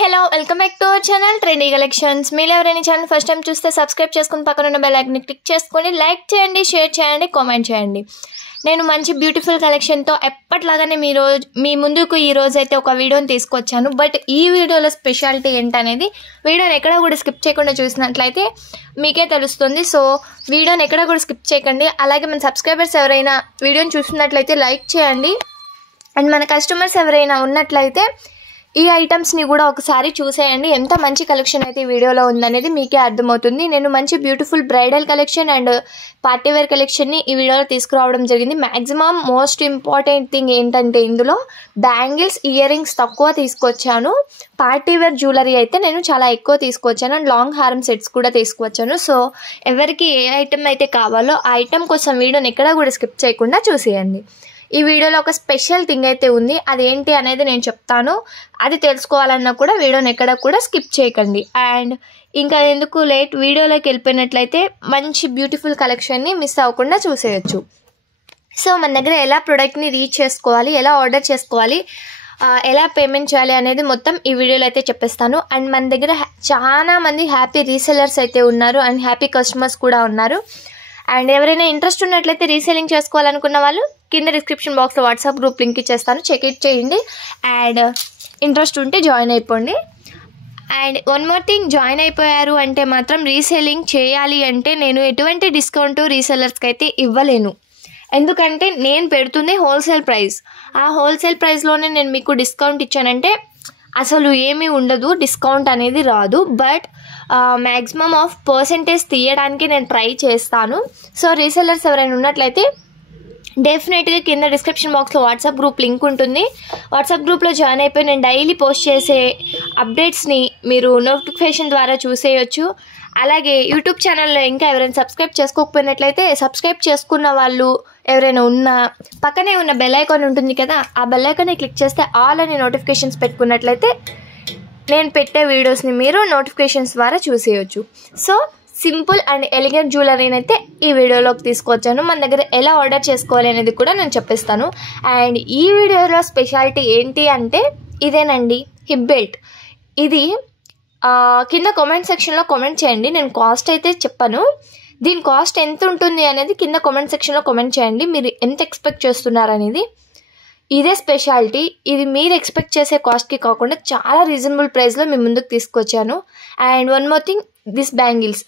Hello welcome back to our channel trendy collections. మీరు ఎవరైనా channel first time చూస్తే subscribe చేసుకుని పక్కన ఉన్న బెల్ ఐకాన్ని క్లిక్ చేసుకొని లైక్ చేయండి, షేర్ చేయండి, కామెంట్ చేయండి. నేను మంచి బ్యూటిఫుల్ కలెక్షన్తో ఎప్పటిలాగానే మీ ముందుకు ఈ రోజు అయితే ఒక వీడియోని తీసుకొచ్చాను. బట్ ఈ వీడియోలో స్పెషాలిటీ ఏంటనేది వీడియోని ఎక్కడ కూడా స్కిప్ చేయకుండా చూసినట్లయితే మీకే తెలుస్తుంది. సో వీడియోని ఎక్కడ కూడా స్కిప్ చేయకండి. అలాగే మన సబ్స్క్రైబర్స్ ఎవరైనా వీడియోని చూస్తున్నట్లయితే లైక్ చేయండి. అండ్ మన కస్టమర్స్ ఎవరైనా ఉన్నట్లయితే ఈ ఐటమ్స్ని కూడా ఒకసారి చూసేయండి. ఎంత మంచి కలెక్షన్ అయితే ఈ వీడియోలో ఉందనేది మీకే అర్థమవుతుంది. నేను మంచి beautiful bridal collection and partywear కలెక్షన్ని ఈ వీడియోలో తీసుకురావడం జరిగింది. మ్యాక్సిమం మోస్ట్ ఇంపార్టెంట్ థింగ్ ఏంటంటే ఇందులో బ్యాంగిల్స్, ఇయర్ రింగ్స్ తక్కువ తీసుకొచ్చాను. పార్టీవేర్ జ్యువెలరీ అయితే నేను చాలా ఎక్కువ తీసుకొచ్చాను. అండ్ లాంగ్ హారం సెట్స్ కూడా తీసుకొచ్చాను. సో ఎవరికి ఏ ఐటమ్ అయితే కావాలో ఆ ఐటమ్ కోసం వీడియోని ఎక్కడా కూడా స్కిప్ చేయకుండా చూసేయండి. ఈ వీడియోలో ఒక స్పెషల్ థింగ్ అయితే ఉంది. అదేంటి అనేది నేను చెప్తాను. అది తెలుసుకోవాలన్నా కూడా వీడియోని ఎక్కడ కూడా స్కిప్ చేయకండి. అండ్ ఇంకా ఎందుకు లేట్, వీడియోలోకి వెళ్ళిపోయినట్లయితే మంచి బ్యూటిఫుల్ కలెక్షన్ని మిస్ అవ్వకుండా చూసేయచ్చు. సో మన దగ్గర ఎలా ప్రోడక్ట్ని రీచ్ చేసుకోవాలి, ఎలా ఆర్డర్ చేసుకోవాలి, ఎలా పేమెంట్ చేయాలి అనేది మొత్తం ఈ వీడియోలో అయితే చెప్పేస్తాను. అండ్ మన దగ్గర చాలా మంది హ్యాపీ రీసెలర్స్ అయితే ఉన్నారు అండ్ హ్యాపీ కస్టమర్స్ కూడా ఉన్నారు. అండ్ ఎవరైనా ఇంట్రెస్ట్ ఉన్నట్లయితే రీసేలింగ్ చేసుకోవాలనుకున్న వాళ్ళు కింద డిస్క్రిప్షన్ బాక్స్లో వాట్సాప్ గ్రూప్ లింక్ ఇచ్చేస్తాను, చెక్ చేయండి. అండ్ ఇంట్రెస్ట్ ఉంటే జాయిన్ అయిపోండి. And one more thing, join అయిపోయారు అంటే మాత్రం రీసేలింగ్ చేయాలి అంటే నేను ఎటువంటి డిస్కౌంట్ రీసెలర్స్కి అయితే ఇవ్వలేను. ఎందుకంటే నేను పెడుతుంది హోల్సేల్ ప్రైస్. ఆ హోల్సేల్ ప్రైస్లోనే నేను మీకు డిస్కౌంట్ ఇచ్చానంటే అసలు ఏమీ ఉండదు, డిస్కౌంట్ అనేది రాదు. బట్ మ్యాక్సిమం ఆఫ్ పర్సెంటేజ్ తీయడానికి నేను ట్రై చేస్తాను. సో రీసెలర్స్ ఎవరైనా ఉన్నట్లయితే డెఫినెట్గా కింద డిస్క్రిప్షన్ బాక్స్లో వాట్సాప్ గ్రూప్ లింక్ ఉంటుంది. వాట్సాప్ గ్రూప్లో జాయిన్ అయిపోయి నేను డైలీ పోస్ట్ చేసే అప్డేట్స్ని మీరు నోటిఫికేషన్ ద్వారా చూసేయచ్చు. అలాగే యూట్యూబ్ ఛానల్లో ఇంకా ఎవరైనా సబ్స్క్రైబ్ చేసుకోకపోయినట్లయితే సబ్స్క్రైబ్ చేసుకున్న వాళ్ళు ఎవరైనా ఉన్నా పక్కనే ఉన్న బెల్ ఐకాన్ ఉంటుంది కదా, ఆ బెల్ ఐకాన్ని క్లిక్ చేస్తే ఆల్ అనే నోటిఫికేషన్స్ పెట్టుకున్నట్లయితే నేను పెట్టే వీడియోస్ని మీరు నోటిఫికేషన్స్ ద్వారా చూసేయచ్చు. సో సింపుల్ అండ్ ఎలిగెంట్ జ్యువెలరీని అయితే ఈ వీడియోలోకి తీసుకొచ్చాను. మన దగ్గర ఎలా ఆర్డర్ చేసుకోవాలి అనేది కూడా నేను చెప్పేస్తాను. అండ్ ఈ వీడియోలో స్పెషాలిటీ ఏంటి అంటే ఇదేనండి, హిప్ బెల్ట్. ఇది కింద కామెంట్ సెక్షన్లో కామెంట్ చేయండి. నేను కాస్ట్ అయితే చెప్పాను, దీని కాస్ట్ ఎంత ఉంటుంది అనేది కింద కామెంట్ సెక్షన్లో కామెంట్ చేయండి. మీరు ఎంత ఎక్స్పెక్ట్ చేస్తున్నారు అనేది. ఇదే స్పెషాలిటీ. ఇది మీరు ఎక్స్పెక్ట్ చేసే కాస్ట్కి కాకుండా చాలా రీజనబుల్ ప్రైస్లో మీ ముందుకు తీసుకొచ్చాను. And one more thing, this bangles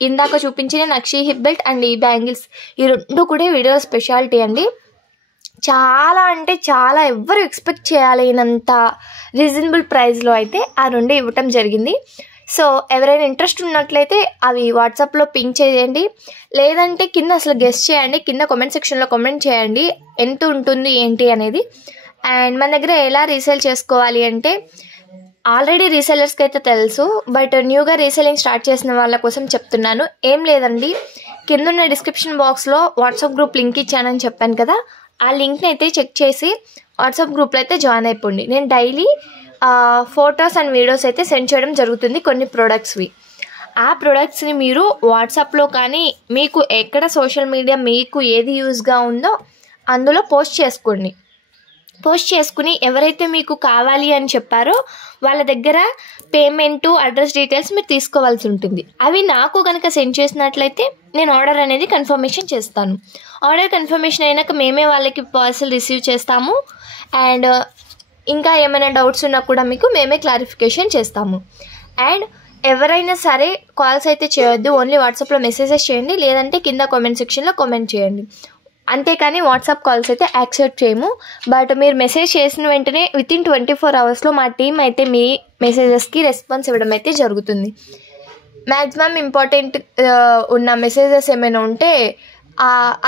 ఇందాక చూపించిన నక్షి హిప్ బెల్ట్ అండ్ ఈ బ్యాంగిల్స్, ఈ రెండు కూడా వీడియో స్పెషాలిటీ అండి. చాలా అంటే చాలా ఎవ్వరు ఎక్స్పెక్ట్ చేయలేనంత రీజనబుల్ ప్రైస్లో అయితే ఆ రెండు ఇవ్వటం జరిగింది. సో ఎవరైనా ఇంట్రెస్ట్ ఉన్నట్లయితే అవి వాట్సాప్లో పింక్ చేయండి, లేదంటే కింద అసలు గెస్ట్ చేయండి. కింద కామెంట్ సెక్షన్లో కామెంట్ చేయండి ఎంత ఉంటుంది ఏంటి అనేది. అండ్ మన దగ్గర ఎలా రీసేల్ చేసుకోవాలి అంటే ఆల్రెడీ రీసెలర్స్కి అయితే తెలుసు, బట్ న్యూగా రీసేలింగ్ స్టార్ట్ చేసిన వాళ్ళ కోసం చెప్తున్నాను. ఏం లేదండి, కింద ఉన్న డిస్క్రిప్షన్ బాక్స్లో వాట్సాప్ గ్రూప్ లింక్ ఇచ్చానని చెప్పాను కదా, ఆ లింక్ని అయితే చెక్ చేసి వాట్సాప్ గ్రూప్లో అయితే జాయిన్ అయిపోండి. నేను డైలీ ఫొటోస్ అండ్ వీడియోస్ అయితే సెండ్ చేయడం జరుగుతుంది కొన్ని ప్రోడక్ట్స్వి. ఆ ప్రోడక్ట్స్ని మీరు వాట్సాప్లో కానీ మీకు ఎక్కడ సోషల్ మీడియా మీకు ఏది యూజ్గా ఉందో అందులో పోస్ట్ చేసుకోండి. పోస్ట్ చేసుకుని ఎవరైతే మీకు కావాలి అని చెప్పారో వాళ్ళ దగ్గర పేమెంటు, అడ్రస్ డీటెయిల్స్ మీరు తీసుకోవాల్సి ఉంటుంది. అవి నాకు కనుక సెండ్ చేసినట్లయితే నేను ఆర్డర్ అనేది కన్ఫర్మేషన్ చేస్తాను. ఆర్డర్ కన్ఫర్మేషన్ అయినాక మేమే వాళ్ళకి పార్సల్ రిసీవ్ చేస్తాము. అండ్ ఇంకా ఏమైనా డౌట్స్ ఉన్నా కూడా మీకు మేమే క్లారిఫికేషన్ చేస్తాము. అండ్ ఎవరైనా సరే కాల్స్ అయితే చేయొద్దు, ఓన్లీ వాట్సాప్లో మెసేజెస్ చేయండి, లేదంటే కింద కామెంట్ సెక్షన్లో కామెంట్ చేయండి. అంతేకాని వాట్సాప్ కాల్స్ అయితే యాక్సెప్ట్ చేయము. బట్ మీరు మెసేజ్ చేసిన వెంటనే వితిన్ 24 అవర్స్లో మా టీం అయితే మీ మెసేజెస్కి రెస్పాన్స్ ఇవ్వడం అయితే జరుగుతుంది. మ్యాక్సిమం ఇంపార్టెంట్ ఉన్న మెసేజెస్ ఏమైనా ఉంటే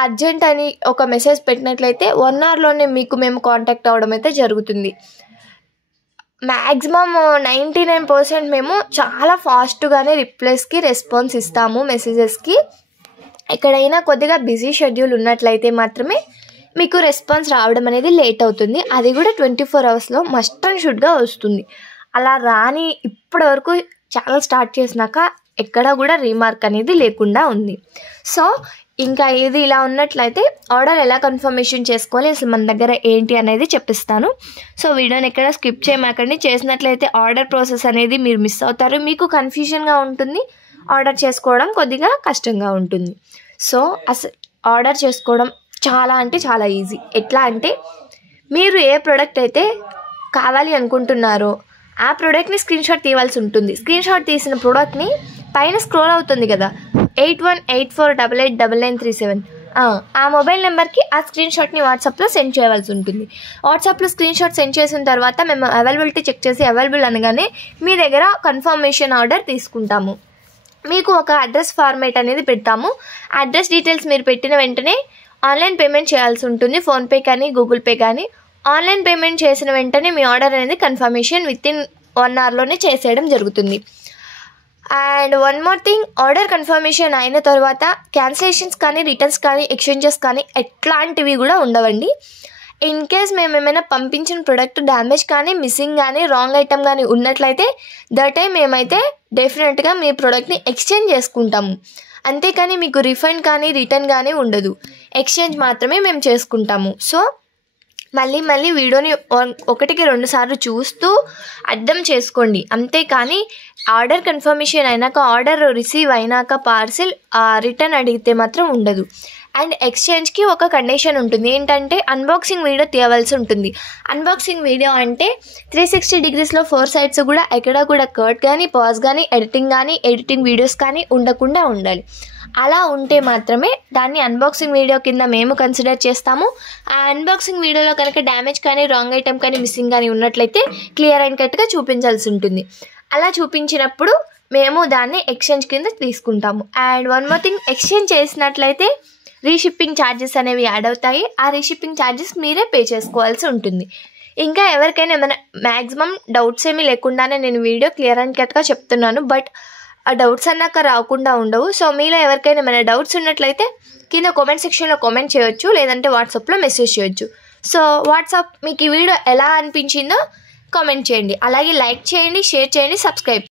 అర్జెంట్ అని ఒక మెసేజ్ పెట్టినట్లయితే 1 అవర్లోనే మీకు మేము కాంటాక్ట్ అవ్వడం అయితే జరుగుతుంది. మ్యాక్సిమం 99% మేము చాలా ఫాస్ట్గానే రిప్లైస్కి రెస్పాన్స్ ఇస్తాము మెసేజెస్కి. ఎక్కడైనా కొద్దిగా బిజీ షెడ్యూల్ ఉన్నట్లయితే మాత్రమే మీకు రెస్పాన్స్ రావడం అనేది లేట్ అవుతుంది. అది కూడా 24 అవర్స్లో మస్ట్ అండ్ షుడ్గా వస్తుంది. అలా రాని ఇప్పటివరకు ఛానల్ స్టార్ట్ చేసినాక ఎక్కడ కూడా రీమార్క్ అనేది లేకుండా ఉంది. సో ఇంకా ఇది ఇలా ఉన్నట్లయితే ఆర్డర్ ఎలా కన్ఫర్మేషన్ చేసుకోవాలి, అసలు మన దగ్గర ఏంటి అనేది చెప్పిస్తాను. సో వీడియోని ఎక్కడ స్కిప్ చేయమాకండి. చేసినట్లయితే ఆర్డర్ ప్రాసెస్ అనేది మీరు మిస్ అవుతారు, మీకు కన్ఫ్యూజన్గా ఉంటుంది, ఆర్డర్ చేసుకోవడం కొద్దిగా కష్టంగా ఉంటుంది. సో అసలు ఆర్డర్ చేసుకోవడం చాలా అంటే చాలా ఈజీ. ఎట్లా అంటే మీరు ఏ ప్రోడక్ట్ అయితే కావాలి అనుకుంటున్నారో ఆ ప్రోడక్ట్ని స్క్రీన్ షాట్ తీయాల్సి ఉంటుంది. స్క్రీన్ షాట్ తీసిన ప్రోడక్ట్ని పైన స్క్రోల్ అవుతుంది కదా 8184889937 ఆ మొబైల్ నెంబర్కి ఆ స్క్రీన్ షాట్ని వాట్సాప్లో సెండ్ చేయవలసి ఉంటుంది. వాట్సాప్లో స్క్రీన్ షాట్ సెండ్ చేసిన తర్వాత మేము అవైలబిలిటీ చెక్ చేసి అవైలబుల్ అనగానే మీ దగ్గర కన్ఫర్మేషన్ ఆర్డర్ తీసుకుంటాము. మీకు ఒక అడ్రస్ ఫార్మేట్ అనేది పెడతాము. అడ్రస్ డీటెయిల్స్ మీరు పెట్టిన వెంటనే ఆన్లైన్ పేమెంట్ చేయాల్సి ఉంటుంది. ఫోన్పే కానీ గూగుల్ పే కానీ. ఆన్లైన్ పేమెంట్ చేసిన వెంటనే మీ ఆర్డర్ అనేది కన్ఫర్మేషన్ వితిన్ 1 అవర్లోనే చేసేయడం జరుగుతుంది. And one more thing, order confirmation అయిన తర్వాత క్యాన్సిలేషన్స్ కానీ రిటర్న్స్ కానీ ఎక్స్చేంజెస్ కానీ ఎట్లాంటివి కూడా ఉండవండి. ఇన్ కేస్ మేము ఏమైనా పంపించిన ప్రోడక్ట్ డ్యామేజ్ కానీ మిస్సింగ్ కానీ రాంగ్ ఐటమ్ కానీ ఉన్నట్లయితే టైం మేమైతే డెఫినెట్గా మీ ప్రోడక్ట్ని ఎక్స్చేంజ్ చేసుకుంటాము. అంతేకాని మీకు రిఫండ్ కానీ రిటర్న్ కానీ ఉండదు, ఎక్స్చేంజ్ మాత్రమే మేము చేసుకుంటాము. సో మళ్ళీ వీడియోని 1కి 2 సార్లు చూస్తూ అర్థం చేసుకోండి. అంతేకాని ఆర్డర్ కన్ఫర్మేషన్ అయినాక ఆర్డర్ రిసీవ్ అయినాక పార్సిల్ రిటర్న్ అడిగితే మాత్రం ఉండదు. అండ్ ఎక్స్చేంజ్కి ఒక కండిషన్ ఉంటుంది, ఏంటంటే అన్బాక్సింగ్ వీడియో తీయవలసి ఉంటుంది. అన్బాక్సింగ్ వీడియో అంటే 360 డిగ్రీస్లో 4 సైడ్స్ కూడా ఎక్కడ కూడా కట్ కానీ పాజ్ కానీ ఎడిటింగ్ వీడియోస్ కానీ ఉండకుండా ఉండాలి. అలా ఉంటే మాత్రమే దాన్ని అన్బాక్సింగ్ వీడియో కింద మేము కన్సిడర్ చేస్తాము. ఆ అన్బాక్సింగ్ వీడియోలో కనుక డ్యామేజ్ కానీ రాంగ్ ఐటమ్ కానీ మిస్సింగ్ కానీ ఉన్నట్లయితే క్లియర్ అండ్ కట్గా చూపించాల్సి ఉంటుంది. అలా చూపించినప్పుడు మేము దాన్ని ఎక్స్చేంజ్ కింద తీసుకుంటాము. And one more thing, exchange చేసినట్లయితే రీషిప్పింగ్ ఛార్జెస్ అనేవి యాడ్ అవుతాయి. ఆ రీషిప్పింగ్ ఛార్జెస్ మీరే పే చేసుకోవాల్సి ఉంటుంది. ఇంకా ఎవరికైనా ఏమైనా మ్యాక్సిమం డౌట్స్ ఏమీ లేకుండానే నేను వీడియో క్లియర్ అండ్ కట్గా చెప్తున్నాను, బట్ ఆ డౌట్స్ అన్నాక రాకుండా ఉండవు. సో మీలో ఎవరికైనా ఏమైనా డౌట్స్ ఉన్నట్లయితే కింద కామెంట్ సెక్షన్లో కామెంట్ చేయొచ్చు, లేదంటే వాట్సాప్లో మెసేజ్ చేయొచ్చు. సో వాట్సాప్ మీకు ఈ వీడియో ఎలా అనిపించిందో కామెంట్ చేయండి, అలాగే లైక్ చేయండి, షేర్ చేయండి, సబ్స్క్రైబ్